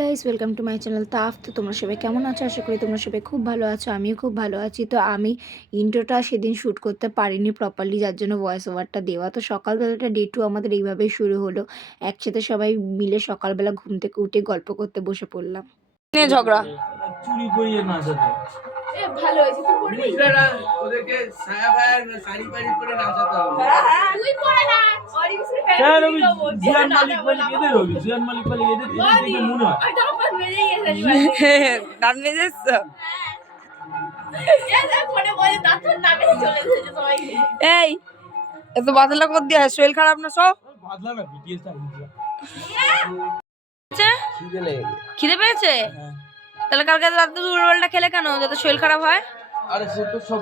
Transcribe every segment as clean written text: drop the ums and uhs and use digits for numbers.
Guys, welcome to my channel তাফ। তো তোমরা সবাই কেমন আছো? আশা করি তোমরা সবাই খুব ভালো আছো। আমিও খুব ভালো আছি। তো আমি ইন্ট্রোটা সেদিন শ্যুট করতে পারিনি প্রপারলি, যার জন্য ভয়েস ওভারটা দেওয়া। তো সকালবেলাটা ডে 2 আমাদের এইভাবেই শুরু হলো। একসাথে সবাই মিলে সকালবেলা ঘুম থেকে উঠে গল্প করতে বসে পড়লাম। ঝগড়া চুরি করিয়ে না যেতে ভালো হয়েছে, তুই পড়বি? ওদেরকে সায়া ভায়ার শাড়ি পাড়ি পরে নাচাতে হবে। তুই পড়ে না। স্যার আমি জিয়ান মালিক এদের হবি জিয়ান মালিক এদের থেকে মনে হয় দাঁত মেজেছ। এই এত বাদলা কর দিয়া শরীর খারাপ না সব বাদলা না বিটিএসটা খিদে লেগে খিদে পেয়েছে। তাহলে কালকে রাতে দুপুরবেলাটা খেলে কেন, যাতে শরীর খারাপ হয়? আরে সে তো সব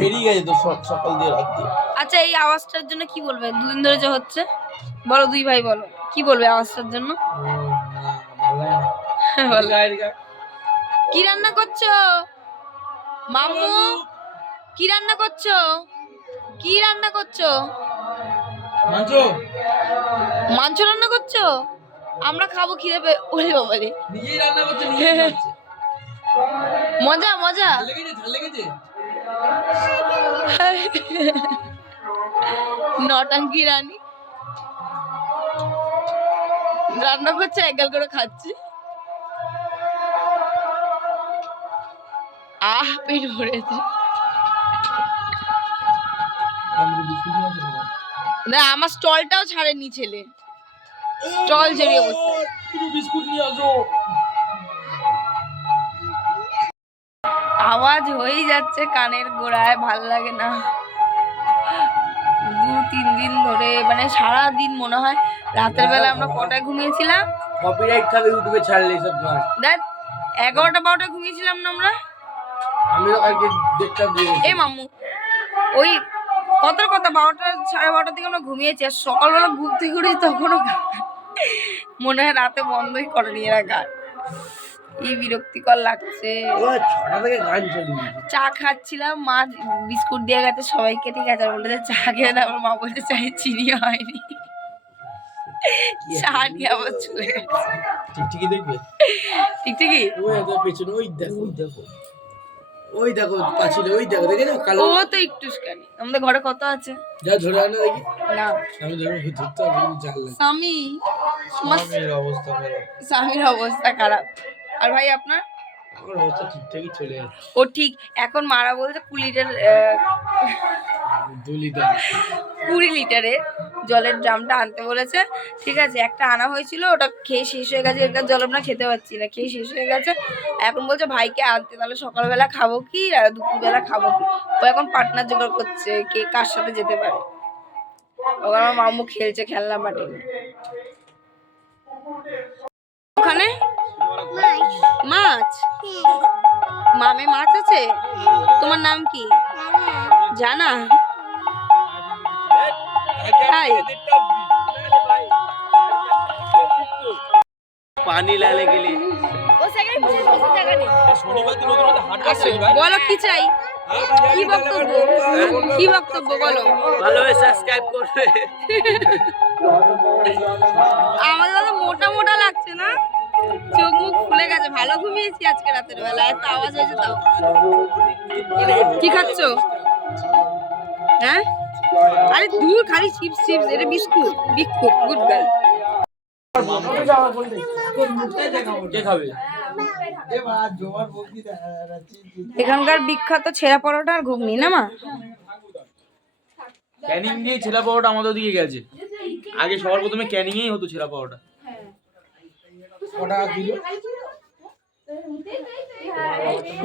বেরিয়ে গেছে তো সকাল দিয়ে রাত দিয়ে। আচ্ছা, এই আওয়াজটার জন্য কি বলবে? দুদিন ধরে যে হচ্ছে, বলো দুই ভাই বলো কি বলবে আওয়াজটার জন্য? কি রান্না করছো মামু? কি রান্না করছো? কি রান্না করছো? মাংস মাংস রান্না করছো? আমরা খাবো, খিদে পেয়ে। ওরে বাবা রে, নিজেই রান্না করছে নিজেই খাচ্ছে। মজা মজা। ঝাল লেগেছে নটাঙ্কি রানী রান্না করছে, একগাল করে খাচ্ছি। পেট ভরেছে। না, আমার স্টলটাও ছাড়েনি ছেলে, স্টল ছেড়ে অবস্থা। বিস্কুট নিয়ে আসো। আওয়াজ হয়েই যাচ্ছে কানের গোড়ায়, ভাল লাগে না। 2-3 দিন ধরে, মানে সারা দিন মনে হয়। রাতের বেলা আমরা কটায় ঘুমিয়েছিলাম? কপিরাইট খাবে ইউটিউবে ছাড়লে সব গান। দেখ 11টা-12টায় ঘুমিয়েছিলাম না আমরা? আমি তো কালকে দেখতাম দিয়ে এ মামু, ওই কথা 12টা 12:30 থেকে আমরা ঘুমিয়েছি, আর সকালবেলা ঘুম থেকে উঠেছি তখনও মনে হয় রাতে বন্ধই করেনি এরা গান। কি বিরক্তিকর লাগছে। চা খাচ্ছিলাম, মা বিস্কুট দিয়ে গেছে সবাইকে, ঠিক আছে, বলতে চা খেয়ে না, আমার মা বলছে চায়ে চিনি হয়নি, চা নিয়ে আবার চলে গেছে। ঠিকই দেখবে ঠিকই পেছনে ওই দেখো ওই দেখো পাঁচিলে ওই দেখো দেখে কালো। ও তো একটুখানি। আমাদের ঘরে কত আছে? যা ধরে আনো দেখি না, আমি ধরে ধরতে হবে জাল লাগে। স্বামীর অবস্থা খারাপ। স্বামীর অবস্থা খারাপ। আর ভাই আপনার? আমার অবস্থা ঠিকঠাকই চলে যাচ্ছে। ও ঠিক। এখন মারা বলছে 20 লিটারের জলের ড্রামটা আনতে বলেছে, ঠিক আছে। একটা আনা হয়েছিল, ওটা খেয়ে শেষ হয়ে গেছে। এর জল আমরা খেতে পারছি না, খেয়ে শেষ হয়ে গেছে। এখন বলছে ভাইকে আনতে, তাহলে সকালবেলা খাবো কি আর দুপুরবেলা খাবো কি? ও এখন পার্টনার জোগাড় করছে, কে কার সাথে যেতে পারে। ওখানে আমার মামু খেলছে খেলনা মাঠে। ওখানে মাছ, মামে মাছ আছে। তোমার নাম কি? জানা? पानी लाने के लिए বলো কি চাই, কি বক্তব্য, কি বক্তব্য বলো। ভালোভাবে সাবস্ক্রাইব করবে। আমাদের দাদা মোটা মোটা লাগছে না, চোখ মুখ ফুলে গেছে। ভালো ঘুমিয়েছি আজকে রাতের বেলা, এত আওয়াজ হয়েছে তাও। কি খাচ্ছ? হ্যাঁ, আরে দূর, খালি চিপস চিপস। এটা বিস্কুট, বিস্কুট। Good girl. এখানকার বিখ্যাত ছেঁড়া পরোটা আর ঘুগনি না মা? ক্যানিং দিয়ে ছেঁড়া পাওয়াটা আমাদের দিকে গেছে। আগে সবার প্রথমে ক্যানিংয়েই হতো ছেঁড়া পাওয়াটা।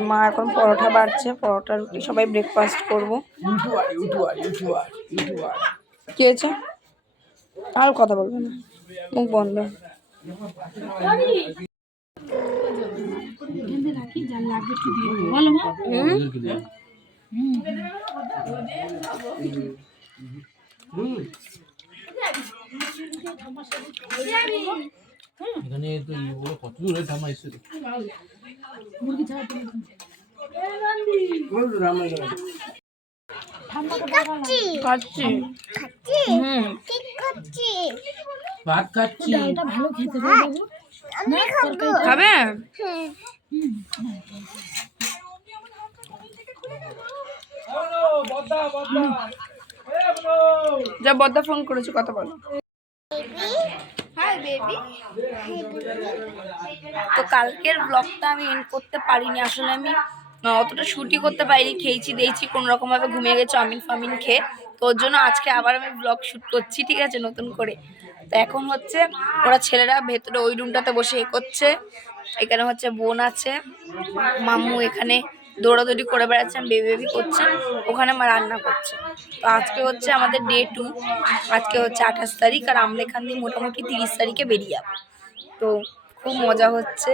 মা এখন পরোটা বাড়ছে, পরোটা রুটি সবাই ব্রেকফাস্ট করবো। কি হয়েছে? আর কথা বলবো না, মুখ বন্ধ। এখানে তো কত দূরে ঠামা এসছে। খাচ্ছি ভাত খাচ্ছি। ভালো খেতে খাবে? যা বদ্দা ফোন করেছে, কথা বলো। Hi baby. তো কালকের ব্লগটা আমি এন্ড করতে পারিনি, আসলে আমি অতটা শুটই করতে পারিনি, খেয়েছি দিয়েছি কোনো রকম ভাবে, ঘুমিয়ে গেছে চাউমিন ফামিন খেয়ে। তো ওর জন্য আজকে আবার আমি ব্লগ শুট করছি, ঠিক আছে, নতুন করে। তো এখন হচ্ছে ওরা ছেলেরা ভেতরে ওই রুমটাতে বসে এ করছে, এখানে হচ্ছে বোন আছে, মাম্মু এখানে দৌড়াদৌড়ি করে বেড়াচ্ছেন, বেবি বেবি করছেন, ওখানে মা রান্না করছে। তো আজকে হচ্ছে আমাদের ডে 2, আজকে হচ্ছে 28 তারিখ, আর আমরা এখান দিয়ে মোটামুটি 30 তারিখে বেরিয়ে যাবো। তো খুব মজা হচ্ছে,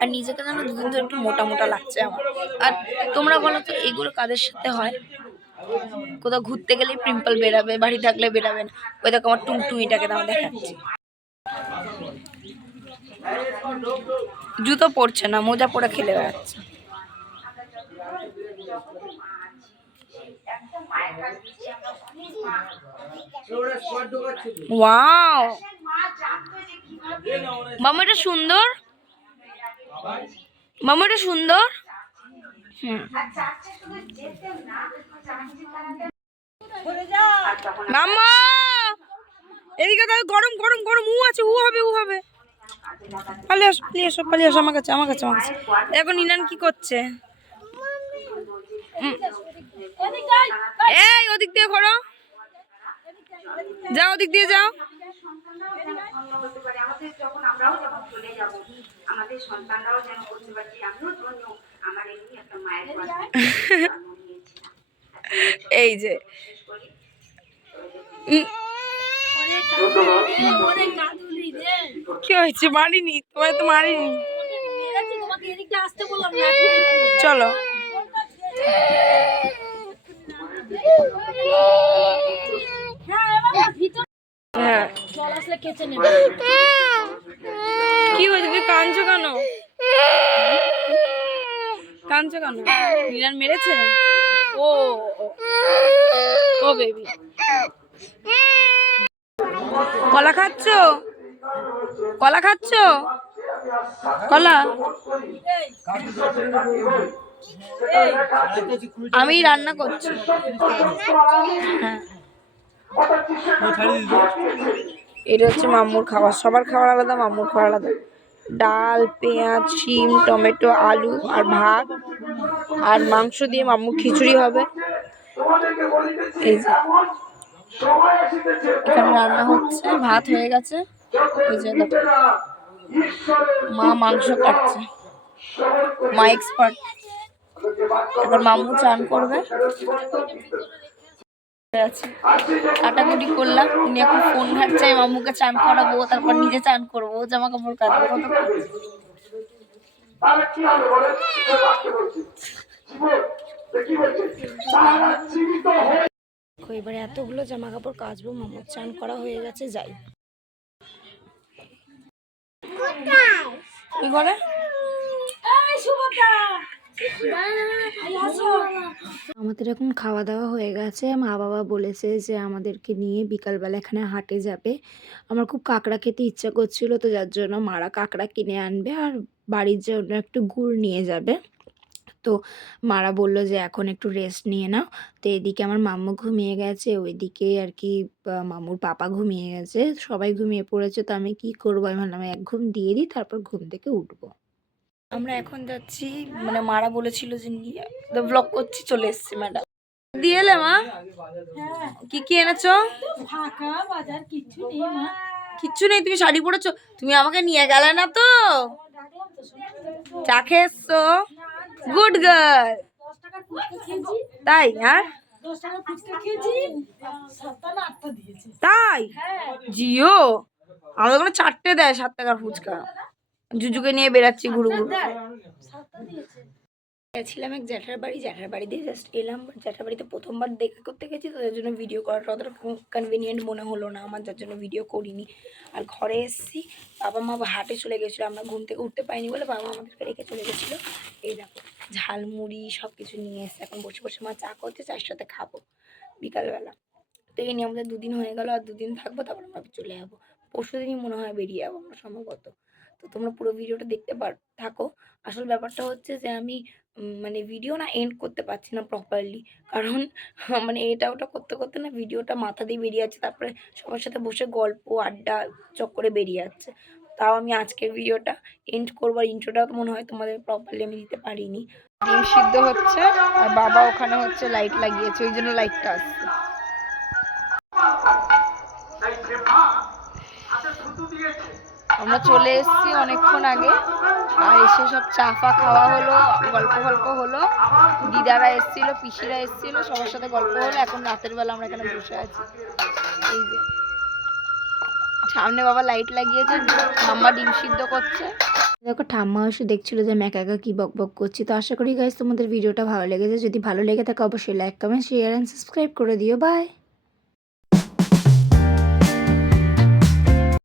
আর নিজেকে যেন দুদিন ধরে একটু মোটা মোটা লাগছে আমার। আর তোমরা বলো তো এগুলো কাদের সাথে হয়? কোথাও ঘুরতে গেলেই পিম্পল বেরাবে, বাড়ি থাকলে বেরাবে না। ওই দেখো আমার টুনটুনিটাকে দাও দেখাচ্ছি, জুতো পরছে না, মোজা পরে খেলে বেড়াচ্ছে। ওয়াও মামা, এটা সুন্দর, মামা এটা সুন্দর। মাম্মা এদিকে তাহলে, গরম গরম গরম, উ আছে, উ হবে, উ হবে। পালিয়ে আসো, পালিয়ে আসো, পালিয়ে আসো, আমার কাছে, আমার কাছে, আমার কাছে। এখন ইনান কি করছে? এই ওদিক দিয়ে ঘোরো, যাও ওদিক দিয়ে যাও। এই যে কি হয়েছে? মারিনি তোমায়, তো মারিনি। চলো হ্যাঁ, কি হয়েছে? তুমি কাঁদছো কেন? কাঁদছো কেন? মিরান মেরেছে? ও ও বেবি, কলা খাচ্ছ? কলা খাচ্ছ? কলা আমি রান্না করছি। হ্যাঁ, এটা হচ্ছে মাম্মুর খাবার, সবার খাবার আলাদা, মাম্মুর খাবার আলাদা। ডাল, পেঁয়াজ, শিম, টমেটো, আলু আর ভাত, আর মাংস দিয়ে মাম্মুর খিচুড়ি হবে। এই যে এখানে রান্না হচ্ছে, ভাত হয়ে গেছে, ওই যে দেখো মা মাংস কাটছে, মা এক্সপার্ট। এবার মাম্মু চান করবে, কাটাকুটি করলাম, উনি এখন ফোন ঘাটছে, মাম্মুকে চান করাবো, তারপর নিজে চান করবো, জামা কাপড় কাচবো, এবারে এতগুলো জামা কাপড় কাচবো, মাম্মুর চান করা হয়ে গেছে, যাই। কি করে? আমাদের এখন খাওয়া দাওয়া হয়ে গেছে, মা বাবা বলেছে যে আমাদেরকে নিয়ে বিকালবেলা এখানে হাটে যাবে। আমার খুব কাঁকড়া খেতে ইচ্ছা করছিল, তো যার জন্য মারা কাঁকড়া কিনে আনবে আর বাড়ির জন্য একটু গুড় নিয়ে যাবে। তো মারা বলল যে এখন একটু রেস্ট নিয়ে নাও। তো এদিকে আমার মাম্মু ঘুমিয়ে গেছে, ওইদিকে আর কি মাম্মুর পাপা ঘুমিয়ে গেছে, সবাই ঘুমিয়ে পড়েছে। তো আমি কি করবো, আমি ভাবলাম এক ঘুম দিয়ে দিই, তারপর ঘুম থেকে উঠবো। আমরা এখন যাচ্ছি, মানে মারা বলেছিল যে নিয়ে ব্লগ করছি, চলে এসেছি। ম্যাডাম দিয়ে এলে মা, কি কি এনেছো? কিচ্ছু নেই, তুমি শাড়ি পরেছো, তুমি আমাকে নিয়ে গেলে না তো, চা খেয়েছো, গুড গার্ল। তাই? হ্যাঁ তাই? জিও আমাদের ওখানে 4টে দেয় 7 টাকার ফুচকা। জুজুকে নিয়ে বেড়াচ্ছি ঘুরু ঘুরু। গেছিলাম এক জ্যাঠার বাড়ি, জ্যাঠার বাড়ি দিয়ে জাস্ট এলাম। জ্যাঠার বাড়িতে প্রথমবার দেখা করতে গেছি, তো তার জন্য ভিডিও করাটা অতটা কনভিনিয়েন্ট মনে হলো না আমার, যার জন্য ভিডিও করিনি। আর ঘরে এসেছি, বাবা মা হাটে চলে গেছিলো, আমরা ঘুম থেকে উঠতে পাইনি বলে বাবা আমাদেরকে রেখে চলে গেছিলো। এই দেখো ঝালমুড়ি সব কিছু নিয়ে এসছে, এখন বসে বসে মা চা করতে, চায়ের সাথে খাবো বিকালবেলা। তো এই নিয়ে আমাদের 2 দিন হয়ে গেল, আর 2 দিন থাকবো, তারপর আমরা চলে যাবো। পরশু দিনই মনে হয় বেরিয়ে যাবো আমরা সম্ভবত। তো তোমরা পুরো ভিডিওটা দেখতে থাকো। আসল ব্যাপারটা হচ্ছে যে আমি মানে ভিডিও না এন্ড করতে পারছি না প্রপারলি। কারণ মানে এটা ওটা করতে, করতে না ভিডিওটা মাথা দিয়ে বেরিয়ে যাচ্ছে। তারপরে সবার সাথে বসে গল্প, আড্ডা চক্করে বেরিয়ে যাচ্ছে। তাও আমি আজকের ভিডিওটা এন্ড করবো। আর ইন্ট্রোটাও তো মনে হয় তোমাদের প্রপারলি আমি দিতে পারিনি। ডিম সিদ্ধ হচ্ছে আর বাবা ওখানে হচ্ছে লাইট লাগিয়েছে, ওই জন্য লাইটটা আসছে। আমরা চলে এসেছি অনেকক্ষণ আগে, আর এসে সব চা ফা খাওয়া হলো, গল্প হলো। দিদারা এসেছিল, পিসিরা এসেছিল, সবার সাথে গল্প হলো। এখন রাতের বেলা আমরা এখানে বসে আছি। এই যে সামনে বাবা লাইট লাগিয়েছে, ঠাম্মা ডিম সিদ্ধ করছে। দেখো ঠাম্মা এসে দেখছিল যে আমি একা একা কী বকবক করছি। তো আশা করি গাইস তোমাদের ভিডিওটা ভালো লেগেছে। যদি ভালো লেগে থাকে অবশ্যই like, comment, share and subscribe করে দিও। বাই।